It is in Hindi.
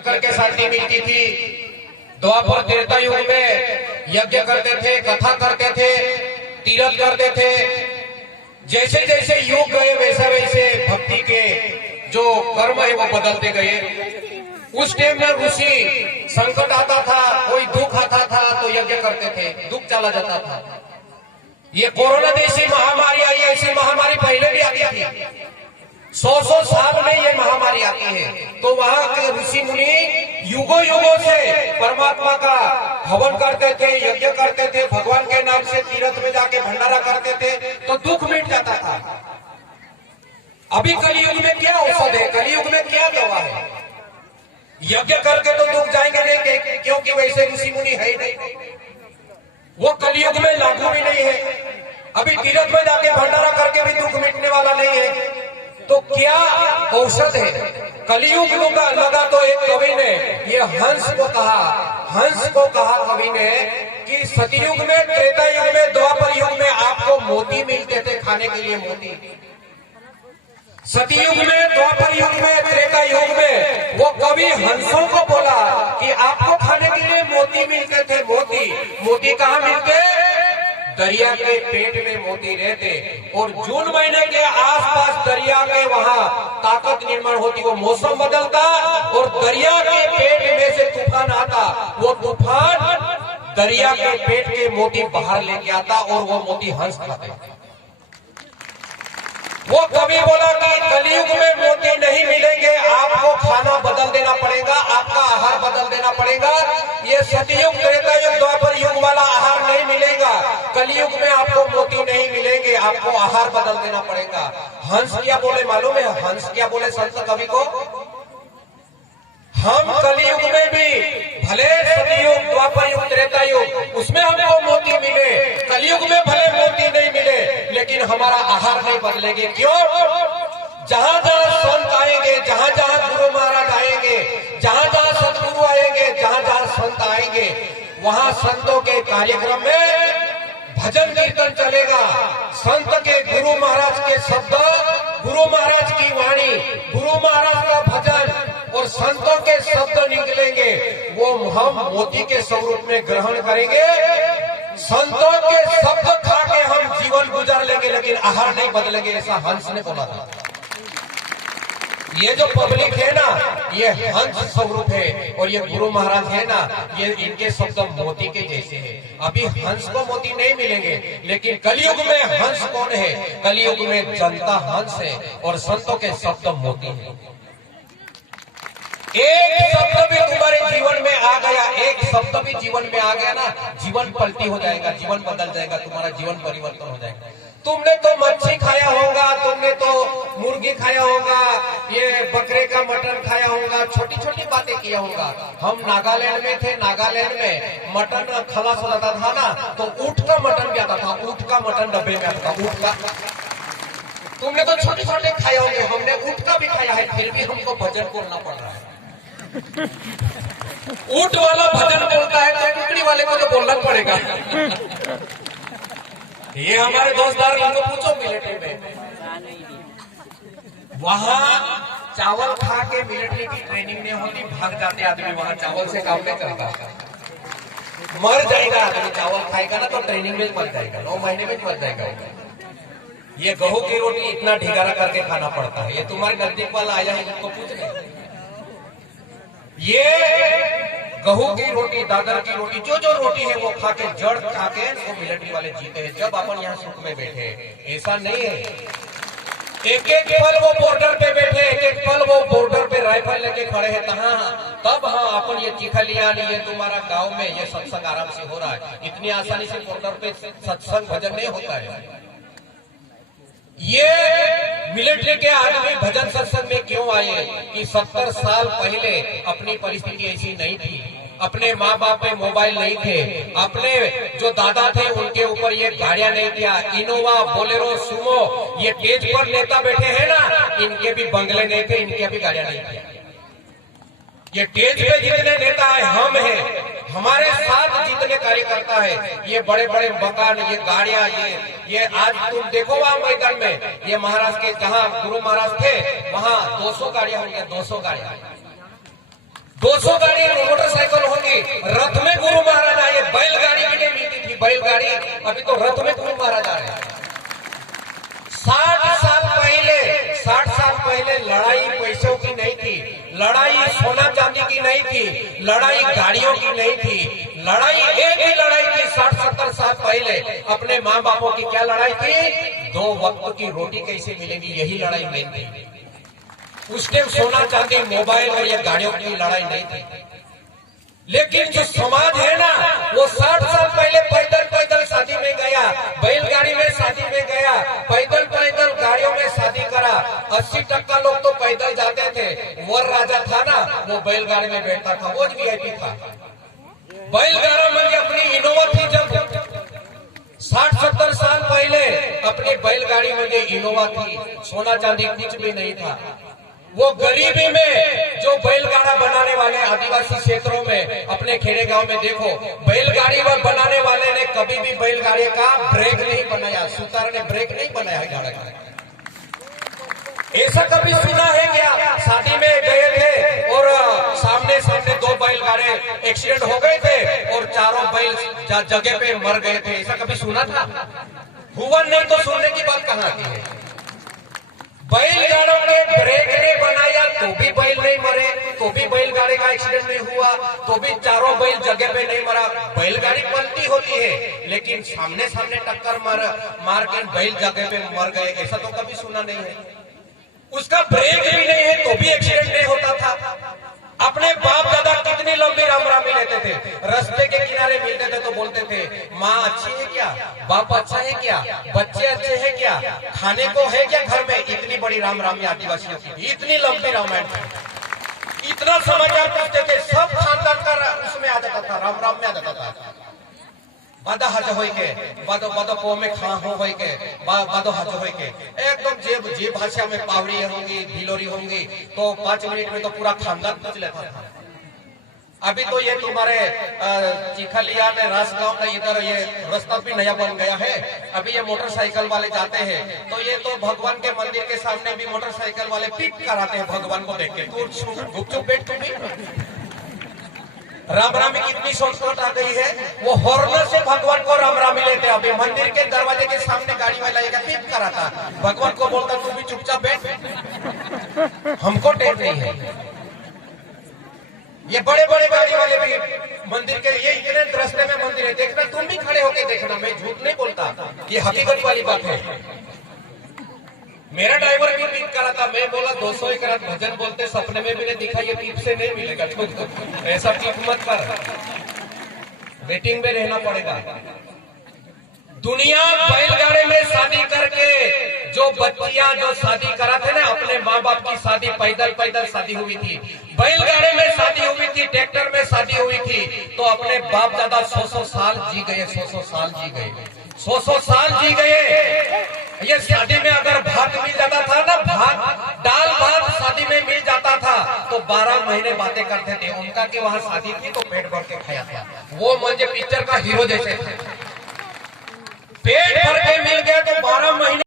करके शांति मिलती थी। द्वापर त्रेता युग में यज्ञ करते थे, कथा करते थे, तीर्थ करते थे। जैसे जैसे युग गए वैसे वैसे भक्ति के जो कर्म है वो बदलते गए। उस टाइम में ऋषि संकट आता था, कोई दुख आता था तो यज्ञ करते थे, दुख चला जाता था। ये कोरोना जैसी महामारी आई, ऐसी महामारी पहले भी आती थी। 100 साल में ये महामारी आती है तो वहां के ऋषि मुनि युगों युगों से परमात्मा का हवन करते थे, यज्ञ करते थे, भगवान के नाम से तीर्थ में जाके भंडारा करते थे तो दुख मिट जाता था। अभी कलयुग में क्या औषध है, कलयुग में क्या दवा है? यज्ञ करके तो दुख जाएंगे नहीं, क्योंकि वैसे ऋषि मुनि है ही नहीं, वो कलयुग में लागू भी नहीं है। अभी तीर्थ में जाके भंडारा करके भी दुख मिटने वाला नहीं है। तो क्या औषध है? कलयुग लगा तो एक कवि ने ये हंस को कहा कवि ने कि सतयुग में, त्रेता युग में, द्वापर युग में आपको मोती मिलते थे खाने के लिए, मोती। सतयुग में, द्वापर युग में, त्रेता युग में वो कवि हंसों को बोला कि आपको खाने के लिए मोती मिलते थे। मोती कहाँ मिलते? दरिया के पेट में मोती रहते, और जून महीने के आसपास दरिया के वहां ताकत निर्माण होती, वो मौसम बदलता और दरिया के पेट में से तूफान आता, वो तूफान दरिया के पेट के मोती बाहर लेके आता और वो मोती हंस खाते। वो कवि बोला कि कलयुग में मोती नहीं मिलेंगे, आपको खाना बदल देना पड़ेगा, आपका आहार बदल देना पड़ेगा। ये सतयुग, त्रेता युग, द्वापर युग वाला आहार नहीं मिलेगा। कलयुग में आपको मोती नहीं मिलेंगे, आपको आहार बदल देना पड़ेगा। हंस क्या बोले मालूम है? हंस क्या बोले संत कवि को? हम कलयुग में भी भले सतयुग, द्वापर युग, त्रेता युग उसमें हमको मोती मिले, कलयुग में भले मोती नहीं मिले, लेकिन हमारा आहार नहीं बदलेंगे। क्यों? जहां जहां संत आएंगे, जहां जहां गुरु महाराज आएंगे, जहां जहां सतगुरु आएंगे, जहां जहां संत आएंगे, वहां संतों के कार्यक्रम में भजन कीर्तन चलेगा। संत के, गुरु महाराज के शब्द, गुरु महाराज की वाणी, गुरु महाराज का भजन और संतों के शब्द निकलेंगे, वो हम मोती के स्वरूप में ग्रहण करेंगे। संतों के शब्द खा के हम जीवन गुजार लेंगे, लेकिन आहार नहीं बदलेंगे, ऐसा हंस ने बोला था। ये जो पब्लिक है ना, ये हंस स्वरूप है, और ये गुरु महाराज है ना, ये इनके शब्द मोती के जैसे हैं। अभी हंस को मोती नहीं मिलेंगे, लेकिन कलयुग में हंस कौन है? कलयुग में जनता हंस है और संतों के शब्द मोती है। एक शब्द भी तुम्हारे जीवन में आ गया, एक शब्द भी जीवन में आ गया ना, जीवन पलटी हो जाएगा, जीवन बदल जाएगा, तुम्हारा जीवन परिवर्तन हो जाएगा। तुमने तो मच्छी खाया होगा, तुमने तो मुर्गी खाया होगा, ये बकरे का मटन खाया होगा, छोटी छोटी बातें किया होगा। हम नागालैंड में थे, नागालैंड में मटन खलास हो जाता था ना, तो ऊंट का मटन भी आता था, ऊंट का मटन डब्बे में आता था, ऊंट का। तुमने तो छोटे छोटे खाए होंगे, हमने ऊंट का भी खाया है, फिर भी हमको भजन बोलना पड़ रहा है। ऊंट वाला भजन बोलता है तो टुकड़ी वाले को तो बोलना पड़ेगा। ये हमारे दोस्तदार, इनको पूछो मिलिट्री में, वहां चावल खा के मिलिट्री की ट्रेनिंग नहीं होती, भाग जाते आदमी, वहां चावल से काम नहीं करता। मर जाएगा आदमी, चावल खाएगा ना तो ट्रेनिंग में मर जाएगा, 9 महीने में मर जाएगा। ये गेहूं की रोटी इतना ढिगारा करके खाना पड़ता है। ये तुम्हारे नजदीक वाला आया है, इनको पूछ रहे, ये गेहूं की रोटी, दादर की रोटी, जो रोटी है वो खा के, जड़ खा के वो मिलिट्री वाले जीते हैं, जब अपन यहाँ सुख में बैठे। ऐसा नहीं है, एक एक पल वो बॉर्डर पे बैठे, एक एक पल वो बॉर्डर पे राइफल लेके खड़े हैं, तब हाँ अपन ये चीखा लिया नहीं है, तुम्हारा गांव में ये सत्संग आराम से हो रहा है। इतनी आसानी से बॉर्डर पे सत्संग भजन नहीं होता है। ये मिलिट्री के आदमी भजन सत्संग में क्यों आए कि 70 साल पहले अपनी परिस्थिति ऐसी नहीं थी, अपने माँ बाप में मोबाइल नहीं थे, अपने जो दादा थे उनके ऊपर ये गाड़ियां नहीं थी, इनोवा, बोलेरो, सुमो, ये स्टेज पर नेता बैठे हैं ना, इनके भी बंगले नहीं थे, इनके भी गाड़ियां नहीं थी। ये स्टेज पे जितने नेता है हम हैं, हमारे साथ जितने कार्यकर्ता है, ये बड़े बड़े मकान, ये गाड़ियां, ये आज तुम देखो वहां मैदान में, ये महाराज के जहां गुरु महाराज थे वहां 200 गाड़ियां होंगी, 200 गाड़ियां। 200 गाड़ी मोटरसाइकिल होंगी, रथ में गुरु महाराज आए। बैलगाड़ी भी नहीं मिलती थी, बैलगाड़ी अभी तो रथ में गुरु महाराज आ रहे हैं। 60 साल पहले लड़ाई पैसों की नहीं थी, लड़ाई सोना चांदी की नहीं थी, लड़ाई गाड़ियों की नहीं थी, लड़ाई एक ही लड़ाई थी 60-70 साल पहले। अपने माँ बापों की क्या लड़ाई थी? 2 वक्त की रोटी कैसे मिलेगी, यही लड़ाई मेन थी। उस टाइम सोना चांदी मोबाइल और ये गाड़ियों की लड़ाई नहीं थी। लेकिन जो समाज है ना, वो 60 साल पहले पैदल पैदल शादी में गया, बैलगाड़ी में शादी में गया, पैदल पैदल गाड़ियों में शादी करा। 80% लोग तो पैदल जाते थे। वर राजा था ना, वो बैलगाड़ी में बैठता था, वो वीआईपी था। बैलगाड़ा में अपनी इनोवा थी। जब 60-70 साल पहले अपनी बैलगाड़ी में इनोवा थी, सोना चांदी कुछ भी नहीं था। वो गरीबी में जो बैलगाड़ा बनाने वाले आदिवासी क्षेत्रों में, अपने खेड़े गांव में देखो, बैलगाड़ी बनाने वाले ने कभी भी बैलगाड़ी का ब्रेक नहीं बनाया, सुतार ने ब्रेक नहीं बनाया गाड़ा का। ऐसा कभी सुना है क्या? शादी में गए थे और सामने 2 बैलगाड़े एक्सीडेंट हो गए थे और चारों बैल जगह पे मर गए थे, ऐसा कभी सुना था? हुआ नहीं तो सुनने की बात कहाँ आती है? बैलगाड़ों ने ब्रेक नहीं बनाया तो भी बैल नहीं मरे, तो भी बैलगाड़ी का एक्सीडेंट नहीं हुआ, तो भी चारों बैल जगह पे नहीं मरा। बैलगाड़ी पलटी होती है, लेकिन सामने टक्कर मार के बैल जगह पे मर गए, ऐसा तो कभी सुना नहीं है। उसका ब्रेक भी नहीं है तो भी एक्सीडेंट नहीं होता था। अपने बाप दादा कितनी लंबी रामरामी लेते थे, रास्ते के किनारे मिलते थे तो बोलते थे, माँ अच्छी है क्या, बाप अच्छा है क्या, बच्चे अच्छे हैं क्या, खाने को है क्या घर में। इतनी बड़ी रामरामी आदिवासियों की, इतनी लंबी रामायण, इतना समाचार पूछते थे, सब खानदान का उसमें आ जाता था, राम में आ जाता था। बादा हज होई के, बादो को में खा हो होई के, बादो हज होई के, एकदम जे भाषा में पावड़ी होंगी, भिलोरी होंगी, तो 5 मिनट में तो पूरा खानदान पूछ लेता था। अभी तो ये तुम्हारे चिखलिया में राजगांव में इधर ये रास्ता भी नया बन गया है। अभी ये मोटरसाइकिल वाले जाते हैं तो ये तो भगवान के मंदिर के सामने भी मोटरसाइकिल वाले पिक कराते हैं भगवान को देख के। तू गुपचुप बैठ तू भी। रामरामी कितनी शॉर्टकट आ गई है, वो हॉर्नर से भगवान को रामरामी लेते। अभी मंदिर के दरवाजे के सामने गाड़ी वाला ये पिप कराता, भगवान को बोलता तू भी चुपचाप बैठ, हमको टेंट नहीं है। ये बड़े बड़े गाड़ी वाले भी मंदिर के, ये इतने रास्ते में मंदिर है, देखना तुम भी खड़े होके देखना, मैं झूठ नहीं बोलता, ये हकीकत वाली बात है। मेरा ड्राइवर भी पिक करा था, मैं बोला 200 एक रात भजन बोलते, सपने में भी नहीं दिखा, ये टिप से नहीं मिलेगा, ऐसा टिप मत कर, वेटिंग में रहना पड़ेगा। दुनिया बैलगाड़ी में शादी करके जो बच्चियां जो शादी करा थे ना, अपने माँ बाप की शादी पैदल शादी हुई थी, बैलगाड़ी में शादी हुई थी, ट्रैक्टर में शादी हुई थी, तो अपने बाप दादा 100 साल जी गए, 100 साल जी गए, 100 साल जी गए। ये शादी में अगर भात मिल जाता था ना, दाल भात शादी में मिल जाता था तो 12 महीने बातें करते थे। उनका के वहां शादी थी तो पेट भर के खाया था, वो मुझे पिक्चर का हीरो जैसे थे, पेट भर के मिल गया तो 12 महीने